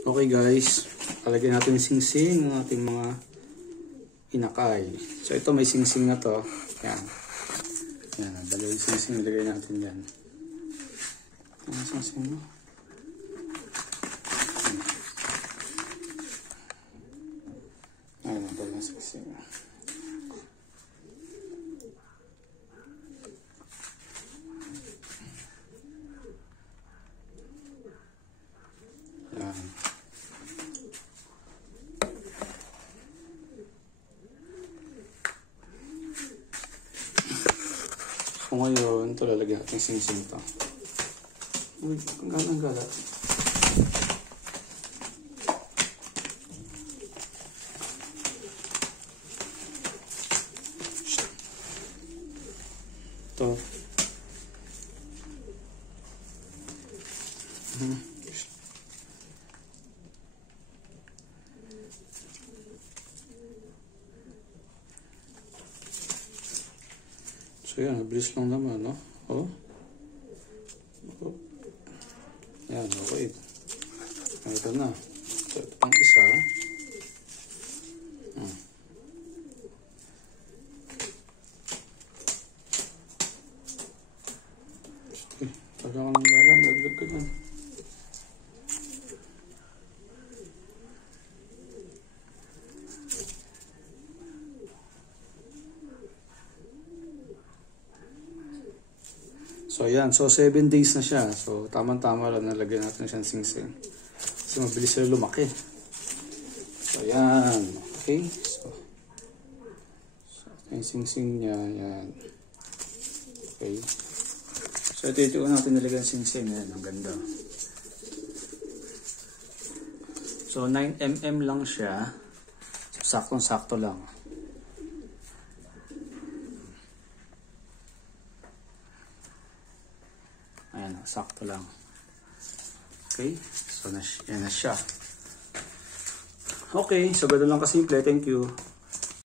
Okay guys, palagyan natin yung singsing ng ating mga inakay. So ito may singsing na to. Yan. Yan, dalawa yung singsing, ilagay natin yan. Ano singsing mo? Ayan, dalawa yung singsing. Yan. So ngayon, ito lalagyan natin singsing to. Uy, ang gala. Ito. So yan, bilis lang naman, no? Oh. Oh. Yan, okay. Ito na. So, ito pang isa. Taga ka ng galang, naglag ka dyan. So ayan, so 7 days na siya. So tama-tama lang nalagyan natin siyang singsing. Kasi mabilis sila lumaki. So ayan, okay. So yung singsing niya, ayan. Okay. So ito natin nilagyan singsing. Ayan, ang ganda. So 9mm lang siya. So, saktong-sakto lang. Ayan, sakto lang. Okay, so yan na siya. Okay, so ganoon lang kasimple. Thank you.